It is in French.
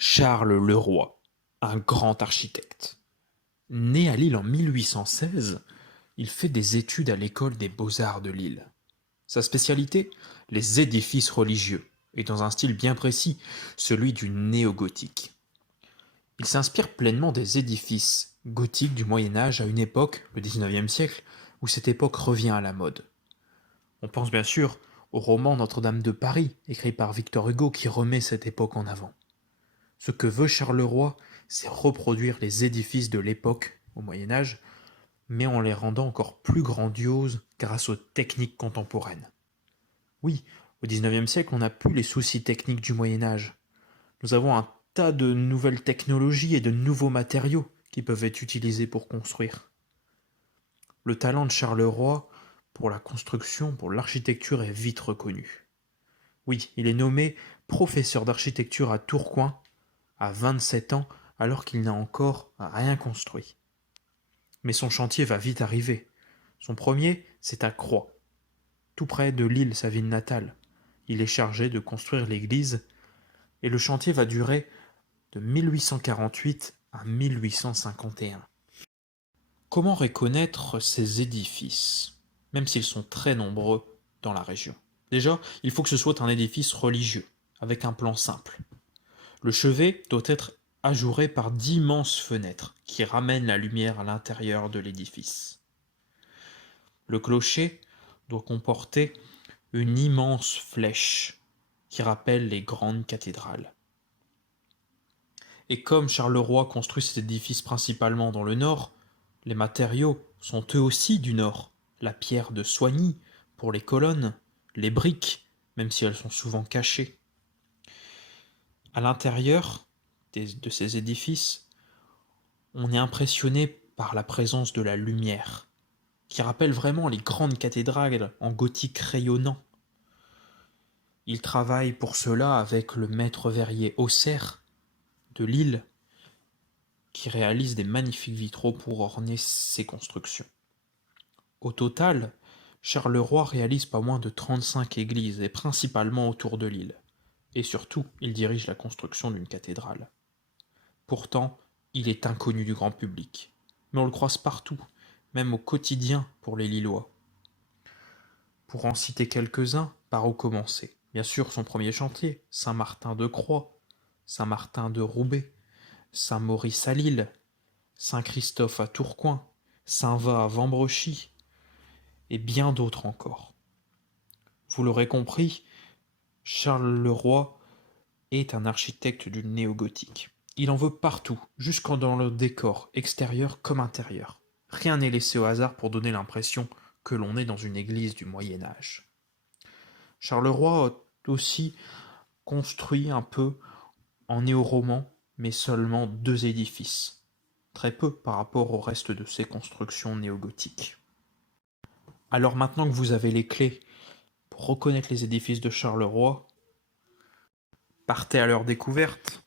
Charles Leroy, un grand architecte. Né à Lille en 1816, il fait des études à l'école des beaux-arts de Lille. Sa spécialité, les édifices religieux, et dans un style bien précis, celui du néo-gothique. Il s'inspire pleinement des édifices gothiques du Moyen Âge à une époque, le XIXe siècle, où cette époque revient à la mode. On pense bien sûr au roman Notre-Dame de Paris, écrit par Victor Hugo, qui remet cette époque en avant. Ce que veut Charleroi, c'est reproduire les édifices de l'époque, au Moyen Âge, mais en les rendant encore plus grandioses grâce aux techniques contemporaines. Oui, au XIXe siècle, on n'a plus les soucis techniques du Moyen Âge. Nous avons un tas de nouvelles technologies et de nouveaux matériaux qui peuvent être utilisés pour construire. Le talent de Charleroi pour la construction, pour l'architecture est vite reconnu. Oui, il est nommé professeur d'architecture à Tourcoing à 27 ans alors qu'il n'a encore rien construit. Mais son chantier va vite arriver. Son premier, c'est à Croix, tout près de Lille, sa ville natale. Il est chargé de construire l'église et le chantier va durer de 1848 à 1851. Comment reconnaître ces édifices, même s'ils sont très nombreux dans la région? Déjà, il faut que ce soit un édifice religieux, avec un plan simple. Le chevet doit être ajouré par d'immenses fenêtres qui ramènent la lumière à l'intérieur de l'édifice. Le clocher doit comporter une immense flèche qui rappelle les grandes cathédrales. Et comme Charleroi construit cet édifice principalement dans le nord, les matériaux sont eux aussi du nord. La pierre de Soigny pour les colonnes, les briques, même si elles sont souvent cachées. À l'intérieur de ces édifices, on est impressionné par la présence de la lumière, qui rappelle vraiment les grandes cathédrales en gothique rayonnant. Il travaille pour cela avec le maître verrier Auxerre de Lille, qui réalise des magnifiques vitraux pour orner ses constructions. Au total, Charleroi réalise pas moins de 35 églises, et principalement autour de Lille. Et surtout, il dirige la construction d'une cathédrale. Pourtant, il est inconnu du grand public. Mais on le croise partout, même au quotidien pour les Lillois. Pour en citer quelques-uns, par où commencer? Bien sûr, son premier chantier, Saint-Martin-de-Croix, Saint-Martin-de-Roubaix, Saint-Maurice à Lille, Saint-Christophe à Tourcoing, Saint-Va à Vambrechy, et bien d'autres encore. Vous l'aurez compris, Charles Leroy est un architecte du néo-gothique. Il en veut partout, jusqu'en dans le décor, extérieur comme intérieur. Rien n'est laissé au hasard pour donner l'impression que l'on est dans une église du Moyen Âge. Charleroi a aussi construit un peu en néo-roman, mais seulement 2 édifices. Très peu par rapport au reste de ses constructions néo-gothiques. Alors maintenant que vous avez les clés pour reconnaître les édifices de Charleroi, partez à leur découverte.